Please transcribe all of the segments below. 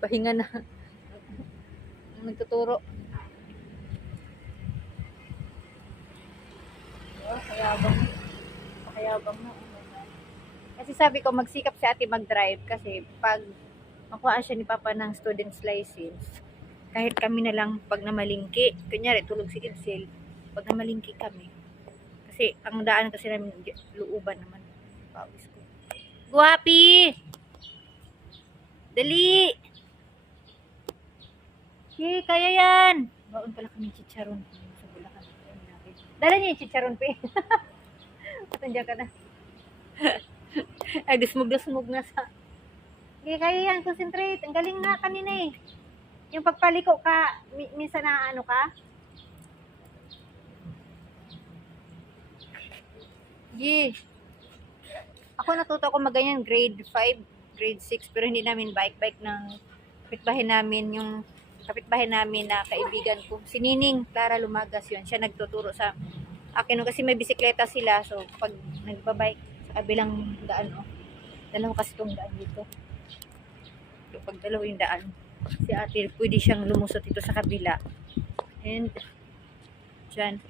Pahinga na. Nagtuturo. Pakayabang na. Kasi sabi ko, magsikap si ate mag-drive kasi pag makuha siya ni Papa ng student's license, kahit kami na lang pag namalingki, kunyari tulog si Edsel, pag namalingki kami, kasi ang daan kasi namin luuban naman. Pawis ko. Guwapi! Dali! Yay, kaya yan! Baon pala kami chicharon sa Bulacan. Dala niya yung chicharon pa eh. Nandiyan ka na. Ay, dismug na sa... Okay, kaya yan. Concentrate. Ang galing na kanina eh. Yung pagpaliko ka, minsan na ano ka? Yeah. Ako natuto ako maganyan grade 5, grade 6, pero hindi namin bike ng kapitbahay namin, yung kapitbahay namin na kaibigan ko. Si Nining Clara Lumagas yun. Siya nagtuturo sa akin kasi may bisikleta sila. So, pag nagbabike sa kabilang daan, dalawa kasi itong daan dito. So, pag dalawa yung daan, si ate, pwede siyang lumusot ito sa kabila. And, dyan.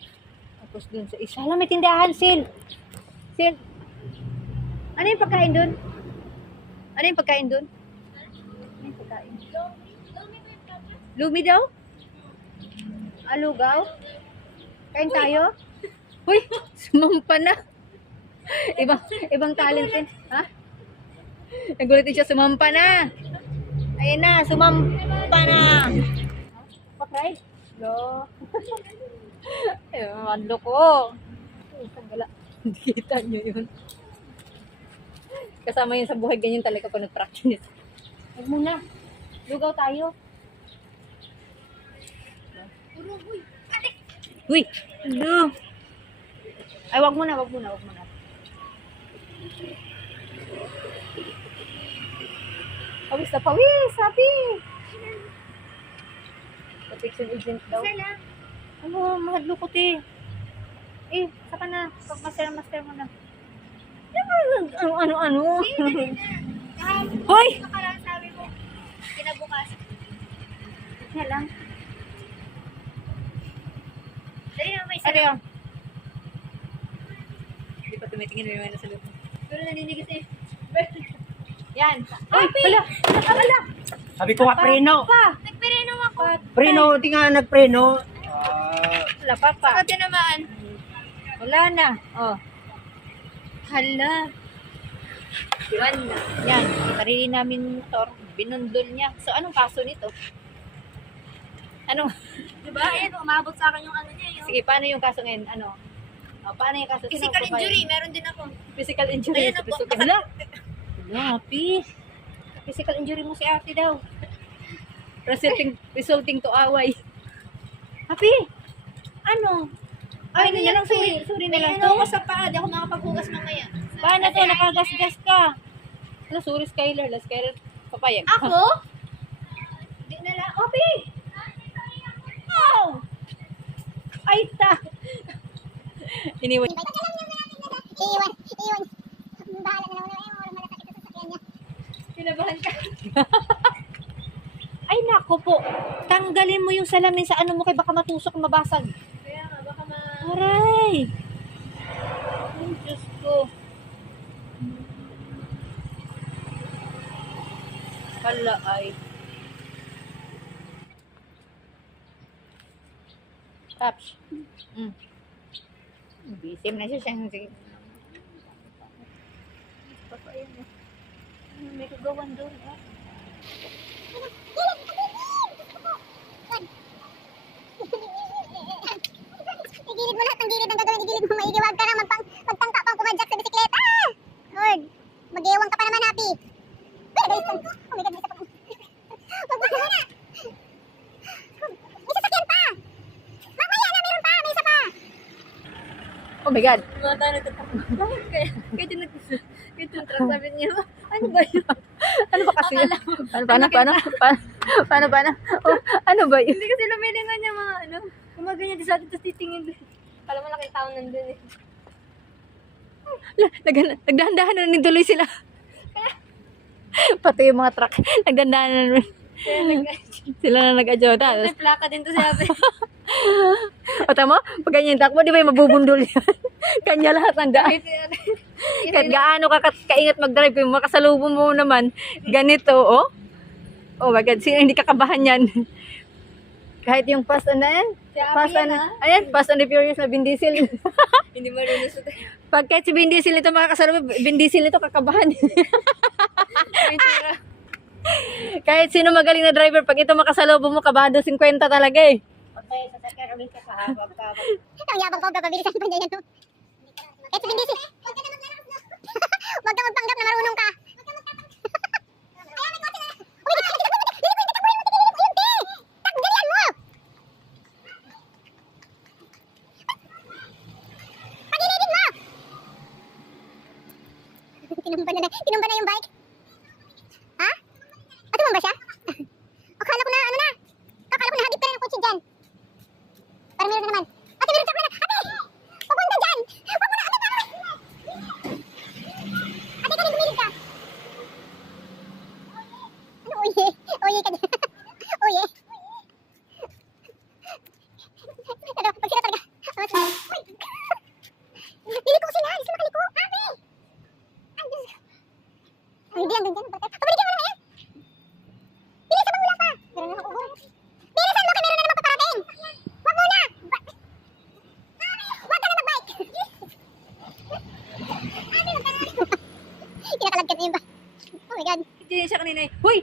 Tapos dun sa isa. Hala, may tindahan, Sil. Sil. Ano yung pagkain dun? Ano yung pagkain dun? Ano yung pagkain? Lumi daw? Alugaw? Kain tayo? Uy, sumampa na. Ibang talent din. Ha? Nagulitin siya, sumampa na. Ayun na, sumampa na. Pakray? Lo. Ayun, manlo ko. Tanggala. Hindi kita nyo yun. Kasama yun sa buhay, ganyan talaga pag nag-practice. Huwag muna. Lugaw tayo. Uy! Hello! Ay, wag muna. Pawis na pawis! Sabi! Protection agent daw. Isa lang. Ano, mahadlukot eh. Saka na. Pag-master mo na. Ano? Hoy! Nakaraan sabi mo, kinabukas. Yan lang. Dali naman may isa. Ano yun? Hindi pa tumitingin mo yung nasa loob. Pero naninigit eh. Yan. Happy! Hala! Sabi ko nga preno. Nagpereno ako. Preno, di nga nagpreno. Wala pa pa. Saka tinamaan. Wala na. Oh. Hala. Yan. Yan. Sarili namin motor. Binundol niya. So, anong kaso nito? Ano? Diba? Ayan, umabot sa akin yung ano niya. Yung Sige, paano yung kaso ngayon? Ano? Paano yung kaso? Sino physical magbabayad? injury. Meron din ako. Physical injury. Ayan na po. Hala. Hala, happy. Physical injury mo si ate daw. Resulting to away. Happy. Ano? Ay, hindi na lang. Sorry na lang. May ano ako sa paa. Di ako makapaghugas mamaya. Paano to? Nakagasgas ka. Ano, sorry Skyler. Skyler, papayag. Ako? Di na lang. Opi! Oh! Ay, ta! Iniwan. Iwan. Bahala na naman yung orang malasakit sa sasakyan niya. Pinabahan ka. Ay, nako po. Tanggalin mo yung salamin sa ano mo kay baka matusok, mabasag. Kaya nga, baka Aray! Ay, Diyos ko. Hala ay. Taps. Bisim na siya. Sige. May kagawan doon. Igilid mo lahat ng gilid ng gagawin. Igilid mo maigi. Huwag ka na magtangka pang pumadyak sa bisikleta. Lord, mag-iwang ka pa naman, Happy. Uy, guys, oh my God, may isa pa. Huwag mo na. May sasakyan pa. Mamaya na, meron pa. May isa pa. Oh my God. Mata na ito. Bakit kaya? Kaya tinatras sabi niya, ano ba yun? Ano ba kasi yun? Paano? Oh, ano ba yun? Hindi kasi lumilingan niya mga ano. Kumaganyan din sa atin, tapos titingin doon. Kala mo laking tao nandun eh. Nagdahan-dahan na nituloy sila. Pati yung mga truck, nagdandanan. Sila na nag-adyoda. May plaka din to sabi. O tama, pag ganyan takbo, di ba yung mabubundol yan? Kanya lahat ng daan. Kahit gaano ka kaingat mag-drive, kung makasalubong mo naman, ganito, oh. Oh my God, sino hindi kakabahan yan? Kahit yung Fast and Fast and the Furious na Vin Diesel. Hindi marunong sa Pag kahit si Vin Diesel ito makakasalubong, Vin Diesel ito kakabahan. Kahit sino magaling na driver, pag ito makasalubong mo, kabado 50 talaga eh. Patay sa sakyan ulit ka kahapon ka. Ang yabang ko, papabilisan pa niya yan. Kahit sabihin din huwag ka magpanggap na marunong ka. Tinumba na yung bike. Ha? Ah, tumumba siya? Akala ko na, ano na? Akala ko na hagip ka na ng kotse dyan. Para meron na naman. Ate, meron sa na. Ate! Papunta dyan! Wag mo na, ate, tama! Ate, ka rin gumilid ka. Ano, oye? Oye ka dyan. Oye. Pero, pag sila talaga. Liliko sila, hindi sila makaliko. Ate! Ay, Diyos ko. Ay, hindi, andun dyan. Pabalikin mo naman yan. Bilisan mo, wala pa. Meron na ako. Bilisan mo, kay meron na naman paparating. Wag muna. Wag ka na mag-bike. Kinakalagkat na yun ba? Oh my God. Hindi siya kanina eh. Hoy!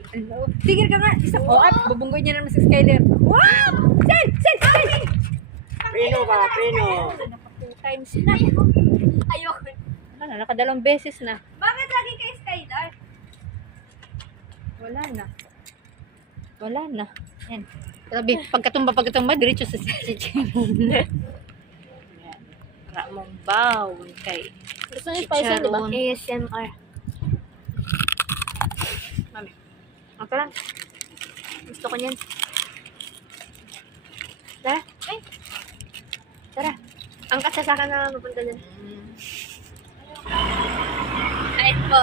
Tigil ka nga! Isa po at bubunggoy niya naman si Skyler. Wow! Sen! Preno ba? Preno. Two times na. Ayoko. Wala na, nakadalawang beses na. Bakit lagi kay Skylar? Wala na. Yan. Sabi, pagkatumba, diretso sa chicharon. Yan. Ramong bawon kay Gusto niyo spicy, di ba? Chicharon. ASMR. Mami. Ang lang. Gusto ko niyan. Tara. Ay. Tara. Ang kasasaka na mapunta dyan. Kahit po.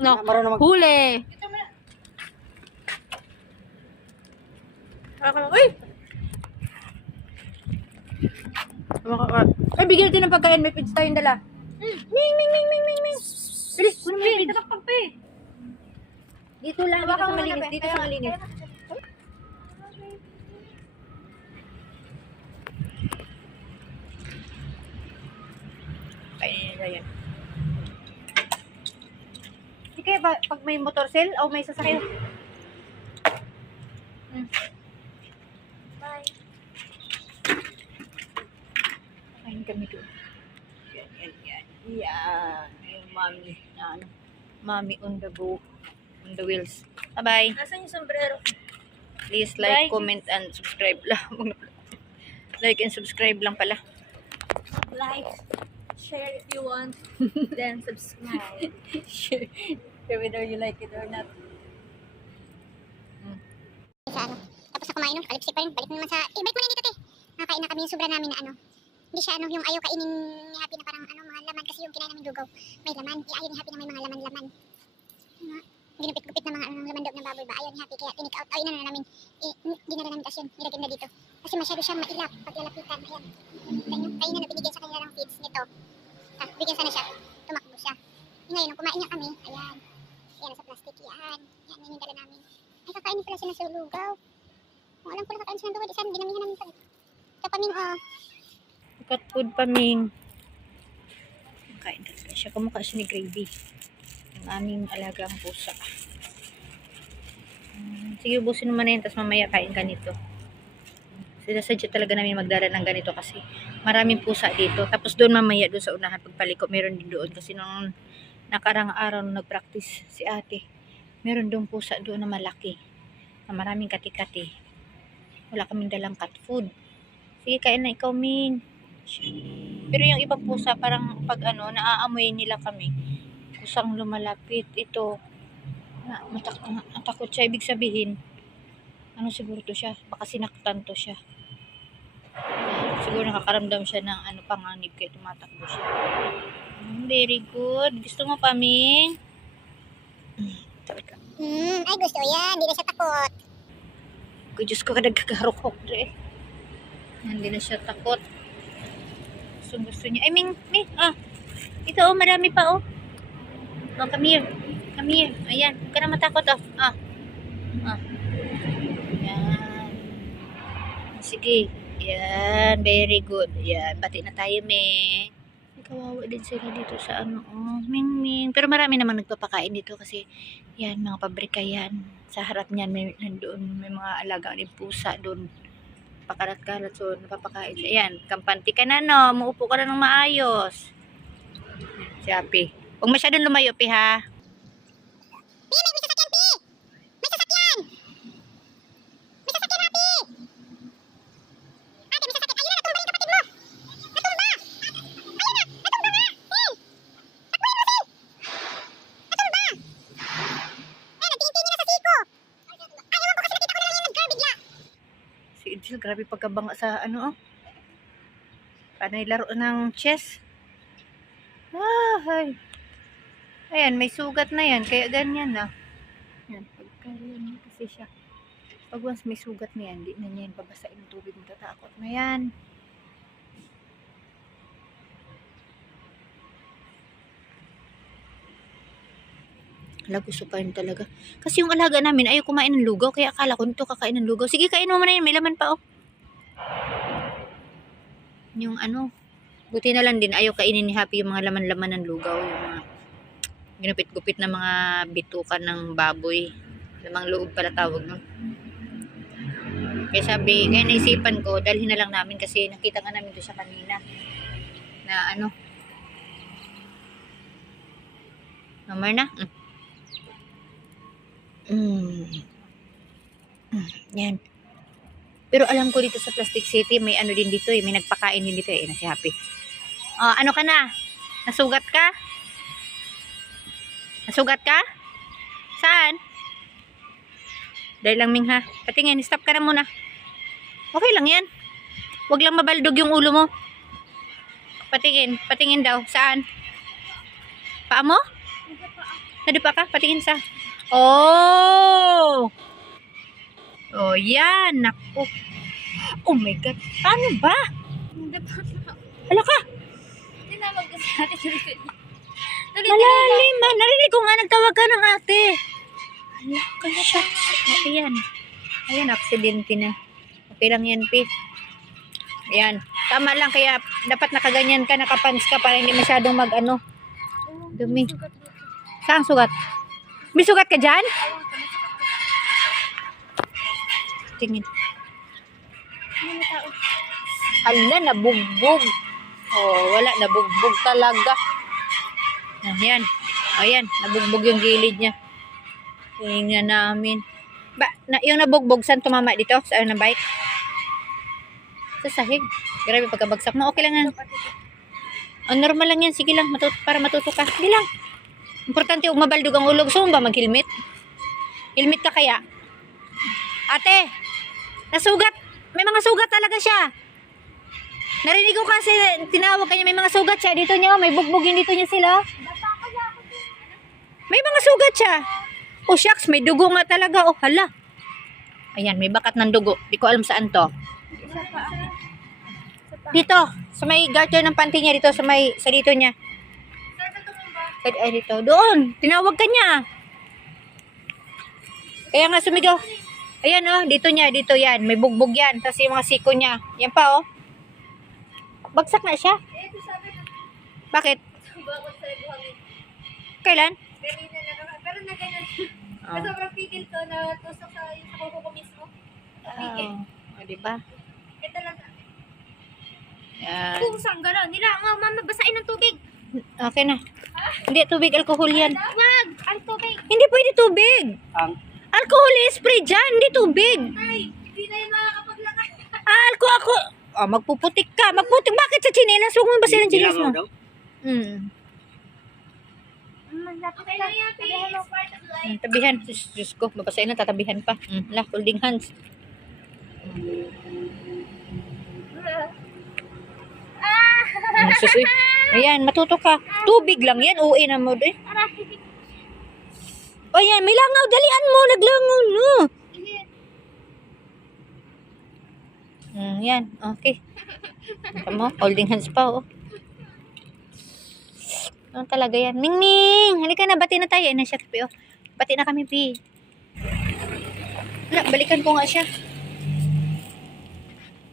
No. Marunong mag... Huli. Uy! Ay, bigyan natin ng pagkain. May pizza tayong dala. Ming. Bilis, kunin mo yung pizza. Dito lang, dito sa malinis. Dito sa malinis. Kainin nila yan. Hindi kaya ba, pag may motor sale o may sasakyan? Bye. Kain kami doon. Yan. Yan. Yung mami. Yan. Mami on the go. On the wheels. Bye-bye. Nasaan yung sombrero? Please like, comment, and subscribe lang. Like and subscribe lang pala. Like, share if you want, then subscribe. Sure. Whether you like it or not. Sa ano. Tapos na kumain nun, kalipsik pa rin. Balik naman sa... balik mo na dito, te. Nakain na kami yung sobra namin na ano. Hindi siya ano, yung ayaw kainin ni Happy na parang ano, mga laman. Kasi yung kinain namin dugaw, may laman. Ayaw ni Happy na may mga laman-laman. Ginupit-gupit na mga ano, laman daw ng baboy ba. Ayaw ni Happy, kaya tinik out. Ayaw na namin. Hindi na namin kasyon. Nilagay na dito. Kasi masyado siyang mailap pag lalapitan. Ayan. Kain na binigyan sa kanila ng feeds nito. Bigyan sana siya. Tumakbo siya. Ngayon, nung kumain niya kami, ayan. Ayan, sa plastic yan. Yan, yan yung dala namin. Ay, kakainin pala siya ng sulugaw. Kung alam ko na kakain siya ng duwad, isa, dinamihan namin pala. Kapaming, Cat food paming. Kain talaga siya. Kumukha siya ni Gravy. Ang aming alagang pusa. Sige, ubusin mo na yun. Tapos mamaya kain ka nito. Sinasadya talaga namin magdala ng ganito kasi maraming pusa dito. Tapos doon mamaya, doon sa unahan pagpaliko, meron din doon. Kasi nung nakarang araw nung nag-practice si ate, meron doon pusa doon na malaki. Na maraming kati-kati. Wala kaming dalang cat food. Sige, kain na ikaw, Min. Pero yung ibang pusa, parang pag ano, naaamoy nila kami. Kusang lumalapit. Ito, natakot siya. Ibig sabihin, ano siguro to siya? Baka sinaktan to siya. Siguro nakakaramdam siya ng ano panganib kaya tumatakbo siya. Very good. Gusto mo pa, Ming? Talaga. Ay gusto yan. Hindi na siya takot. Kung Diyos ko, kadagkagarukok dre. Hindi na siya takot. Gusto niya. Ay, Ming, ito oh, marami pa oh. Oh, come here. Come here. Ayan, huwag ka na matakot oh. Ayan. Sige. Yan, very good. Yan, bati na tayo, Ming. Kawawa din sila dito sa ano, oh, Ming. Pero marami naman nagpapakain dito kasi yan, mga pabrika yan. Sa harap niyan, nandoon, may mga alaga ng pusa doon. Pakarat-karat, so napapakain siya. Ayan, kampante ka na, no? Muupo ka na ng maayos. Si Happy. Huwag masyadong lumayo, Pi, ha? Pi, may sasakyan, Pi! May sasakyan! May sasakyan, Happy! Ate, may sasakyan. Ayun na, natumba yung kapatid mo! Natumba! Ayun na! Natumba nga! Sil! Takbuhin mo, Sil! Natumba! Eh, nagtingin-tingin na sa siko! Ay, ewan ko kasi nakita ko na lang yung nag-car bigla. Si Angel, grabe pagkabanga sa ano, oh. Paano yung laro ng chess? Ay. Ayan, may sugat na yan. Kaya ganyan na. Yan, pagkalian kasi siya. Pag once may sugat na yan, di na niya yan babasain ng tubig. Matatakot na yan. Ala, gusto pa yun talaga. Kasi yung alaga namin, ayaw kumain ng lugaw. Kaya akala ko nito kakain ng lugaw. Sige, kain mo na yan. May laman pa, oh. Yung ano, buti na lang din, ayaw kainin ni Happy yung mga laman-laman ng lugaw. Yung mga ginupit-gupit na mga bitukan ng baboy. Lamang loob pala tawag nun. Kaya sabi, kaya naisipan ko, dalhin na lang namin kasi nakita nga namin doon siya kanina. Na ano. Namar na? Yan. Pero alam ko dito sa Plastic City, may ano din dito eh. May nagpakain din dito eh. Na si Happy. Oh, ano ka na? Nasugat ka? Nasugat ka? Saan? Dahil lang, Ming, ha? Patingin, stop ka na muna. Okay lang yan. Huwag lang mabaldog yung ulo mo. Patingin daw. Saan? Paa mo? Nadipa ka? Patingin sa... Oh! Oh, yan. Naku. Oh my God. Paano ba? Hala ka. Tinawag ko sa ate sa likod niya. Malalim ba? Narinig ko nga nagtawag ka ng ate. Hala ka siya. Ayan. Ayan, aksidente na. Okay lang yan, Pi. Ayan. Tama lang, kaya dapat nakaganyan ka, nakapants ka para hindi masyadong mag-ano. Dumi. Saan sugat? May sugat ka dyan? Tingin. Ala, nabugbog. Oh, wala, nabugbog talaga. Ayan. Ayan, nabugbog yung gilid niya. Tingnan namin. Yung nabugbog, saan tumama dito? Sa na bike? Sa sahig. Grabe, pagkabagsak mo. Okay lang yan. Oh, normal lang yan. Sige lang, para matuto ka. Hindi lang. Importante, huwag mabaldog ang ulo. Gusto mo ba mag-helmet? Helmet ka kaya? Ate, nasugat. May mga sugat talaga siya. Narinig ko kasi, tinawag kanya, may mga sugat siya. Dito niya, may bugbugin dito niya sila. May mga sugat siya. Oh, shucks, may dugo nga talaga. Oh, hala. Ayan, may bakat ng dugo. Di ko alam saan to. Dito, sa may garter ng panty niya, dito, sa dito niya. Ay, dito. Doon, tinawag ka niya. Kaya nga sumigaw. Ayan, oh, dito niya, dito yan. May bugbog yan. Tapos yung mga siko niya. Yan pa, oh. Bagsak na siya. Bakit? Kailan? Pero na ganyan. Sobrang pigil to na tusok sa kuko ko mismo. Pigil. Oh, diba? Ito lang. Yan. Kung saan gano'n. Nila, mama, basain ng tubig. Okay na. Hindi, tubig, alcohol yan. Wag! Ang tubig. Hindi pwede tubig. Ang Alcohol spray dyan, hindi tubig. Ay, hindi na yung makakapaglakad. Ako. Oh, magpuputik ka. Magputik. Bakit sa chinelas? Huwag mo basahin ang chinelas mo. daw. Okay lang yan, please. Part of life. Tabihan. Diyos ko, mabasahin na, tatabihan pa. Holding hands. Sus, eh. Ayan, matuto ka. Tubig lang yan. Uwi na mo, eh. O yan, may langaw. Dalian mo. Naglangaw, no. Yan. Okay. Tama, holding hands pa, oh. Ano talaga yan? Ming! Halika na, bati na tayo. Ayan na siya, Pi, oh. Bati na kami, Pi. Wala, balikan ko nga siya.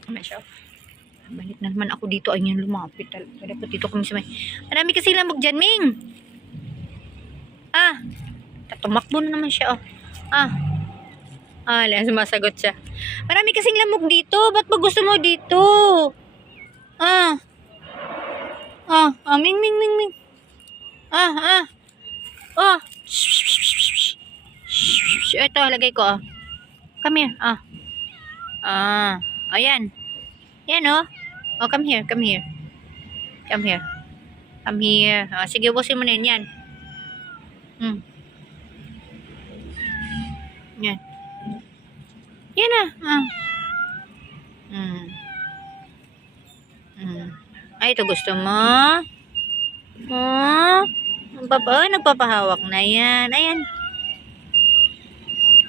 Ano siya? Balik na naman ako dito. Ayun, lumapit. Dapat dito kami sa may... Marami kasi lamog dyan, Ming. Tumakbo na naman siya, oh. Wala, sumasagot siya. Marami kasing lamog dito. Ba't ba gusto mo dito? Ming. Ito, lagay ko, oh. Come here, ayan. Yan, oh. Oh, come here. Come here. Sige, ubusin mo na yan. Yan. Yan na. Ay, ito gusto mo? Nagpapahawak na yan. Ayan.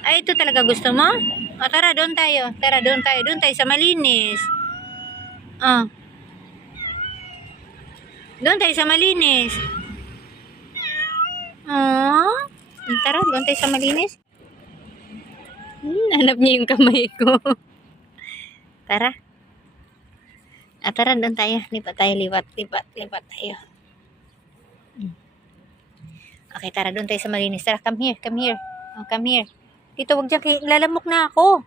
Ay, ito talaga gusto mo? Tara, doon tayo. Doon tayo sa malinis. Doon tayo sa malinis. Tara, doon tayo sa malinis. Hanap niya yung kamay ko. Tara. Tara, doon tayo. Lipat tayo. Okay, tara, doon tayo sa malinis. Tara, come here. Come here. Dito, wag dyan. Lalamok na ako.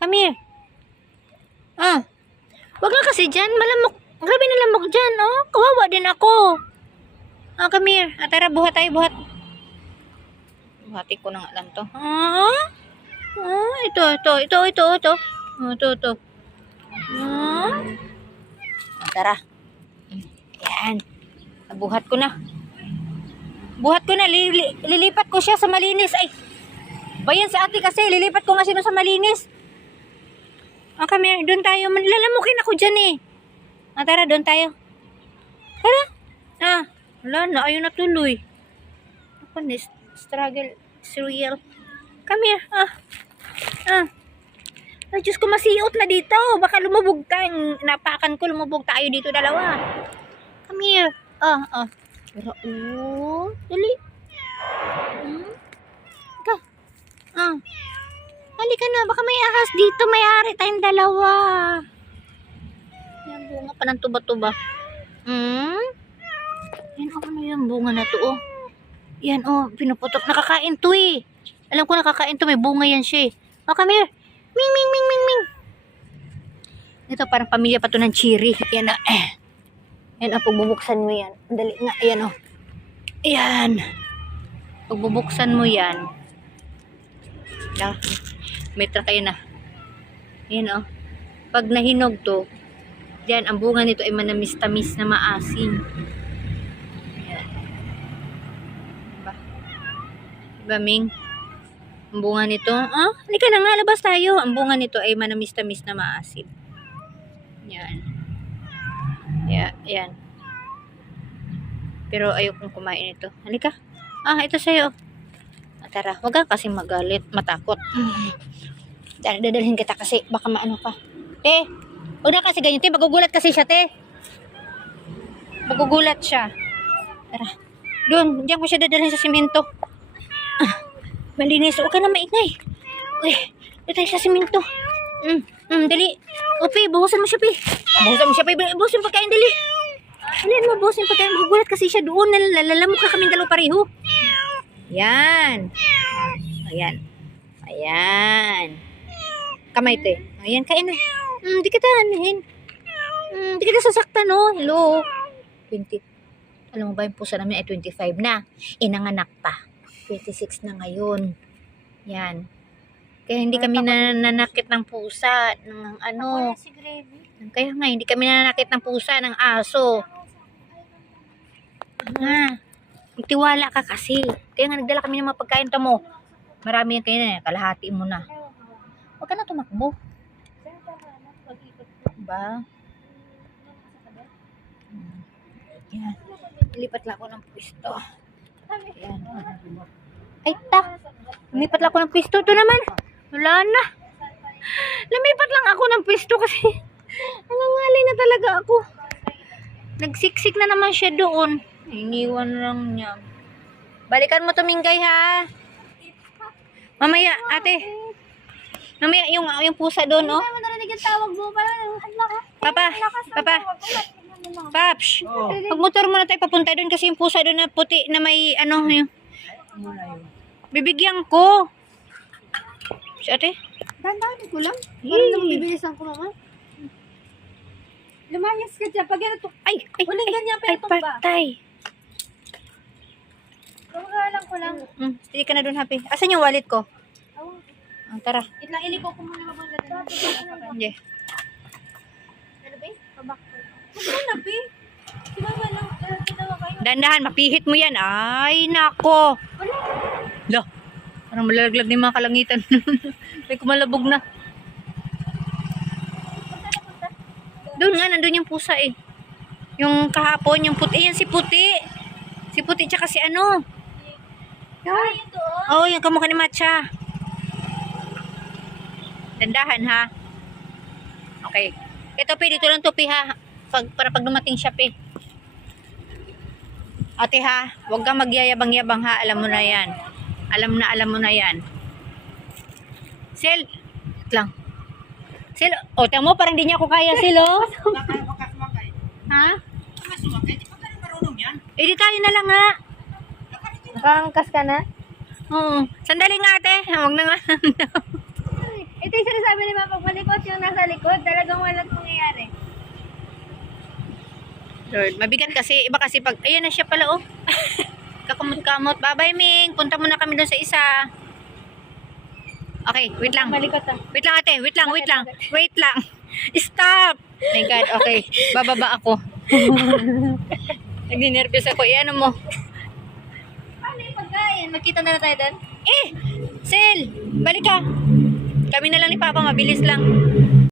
Come here. Wag nga kasi dyan. Malamok. Grabe na lamok dyan, oh. Kawawa din ako. Come here. Tara, buhat tayo. Buhati ko na nga lang to. Ito. Ito. Tara. Yan. Buhat ko na. Lilipat ko siya sa malinis. Ay. Bayan sa ate kasi. Lilipat ko nga siya sa malinis. Come here. Doon tayo. Lalamukin ako dyan, eh. Tara, doon tayo. Tara. Wala na. Ayaw na tuloy. Struggle. Surreal. Come here. Ay, Diyos ko, masiot na dito. Baka lumubog tayo. Napakan ko, lumubog tayo dito dalawa. Come here. Pero, dali. Ka. Halika na. Baka may ahas dito. May hari tayong dalawa. Yan, bunga pa ng tuba-tuba. Yan, ano yung bunga na to, oh. Yan, oh, pinuputok. Nakakain to, eh. Alam ko nakakain to. May bunga yan siya, eh. Come here. Ming. Ito, parang pamilya pa to ng cherry. Yan, Yan, pagbubuksan mo yan. Dali nga, ayan, oh. Ayan. Pagbubuksan mo yan. May trakay na. Ayan, oh. Pag nahinog to, yan, ang bunga nito ay manamis-tamis na maasim. Ayan. Diba, Ming? Ang bunga nito, halika na nga, labas tayo. Ang bunga nito ay manamis-tamis na maasim. Yan. Yan. Pero ayokong kumain ito. Halika. Ito sa'yo. Tara, wag ka kasi magalit, matakot. Dadalhin kita kasi baka maano ka. Te, huwag na kasi ganyan, te. Magugulat kasi siya, te. Magugulat siya. Tara. Doon, diyan ko siya dadalhin sa simento. Malinis. Huwag ka na maingay. Uy, doon tayo sa simento. Dali. Pi, buhusan mo siya, Pi. Buhusan yung pagkain, dali. Dalihan mo, buhusan yung pagkain. Magugulat kasi siya doon. Nalalamok ka kaming dalawa pareho. Yan. Ayan. Kamay, te. Ayan, kain na. Di kita anahin. Di kita sasaktan, no? Hello. 20. Alam mo ba, yung pusa namin ay 25 na. Nanganak pa. 26 na ngayon. Yan. Kaya hindi kami nananakit ng pusa. Ng ano. Kaya nga, hindi kami nananakit ng pusa, ng aso. Magtiwala ka kasi. Kaya nga, nagdala kami ng mga pagkain mo. Marami yan kayo na. Kalahati mo na. Huwag ka na tumakbo. Ba? Yan. Lipat lang ako ng pwesto. Yan. Ay, tak. Lumipat lang ako ng pwesto. Ito naman. Wala na. Lumipat lang ako ng pwesto kasi nangangalay na talaga ako. Nagsiksik na naman siya doon. Iniwan lang niya. Balikan mo to, Mingay, ha? Mamaya, ate. Mamaya, yung pusa doon, oh. Ano mo narinig yung tawag mo? Parang, Papa, Paps, magmotor muna tayo papunta doon kasi yung pusa doon na puti na may ano yung bibigyan ko. Si ate? Dandahan ko lang. Parang naman bibilisan ko, mama. Lumayas ka dyan. Pag yan ito, Ay, Walang ganyan, pero tumba. patay. kumakalang ko lang. Stay ka na doon, happy. Asan yung wallet ko? Tara. Itlang iliko ko muna mabang ganda. Hindi. Ano ba eh? Pabak ko. Ano na ba eh? Si mama lang, ginawa kayo. Dandahan, mapihit mo yan. Ay, nako. Wala. Lah, parang malalaglag na yung mga kalangitan. May kumalabog na. Doon nga, nandun yung pusa eh. Yung kahapon, yung puti. Yan si puti. Si puti tsaka si ano. Ay, ito oh. Oh, yung kamukha ni Matcha. Dandahan ha. Okay. Ito Pi, dito lang to Pi ha. Para pag dumating siya Pi. Ate ha, huwag kang magyayabang-yabang ha. Alam mo na yan. Alam mo na yan. Sil, wait lang. Sil, oh, tamo parang di niya ako kaya Sil oh. Ha? Eh di tayo na lang ha. Nakangkas ka na? Oo. Sandali nga ate. Huwag na nga. Ito yung sinasabi ni Mama, pag malikot yung nasa likod, talagang walang mangyayari. Lord, mabigat kasi. Iba kasi pag, ayan na siya pala oh. Kakamot-kamot. Bye-bye Ming. Punta muna kami doon sa isa. Okay, wait lang. Malikot ah. Wait lang ate. Wait lang. Wait lang. Stop. My God, okay. Bababa ako. Nagninervyos ako. Ano mo? Paano yung pagkain? Magkita na tayo doon? Sil, balik ka. Kami na lang ni Papa, mabilis lang.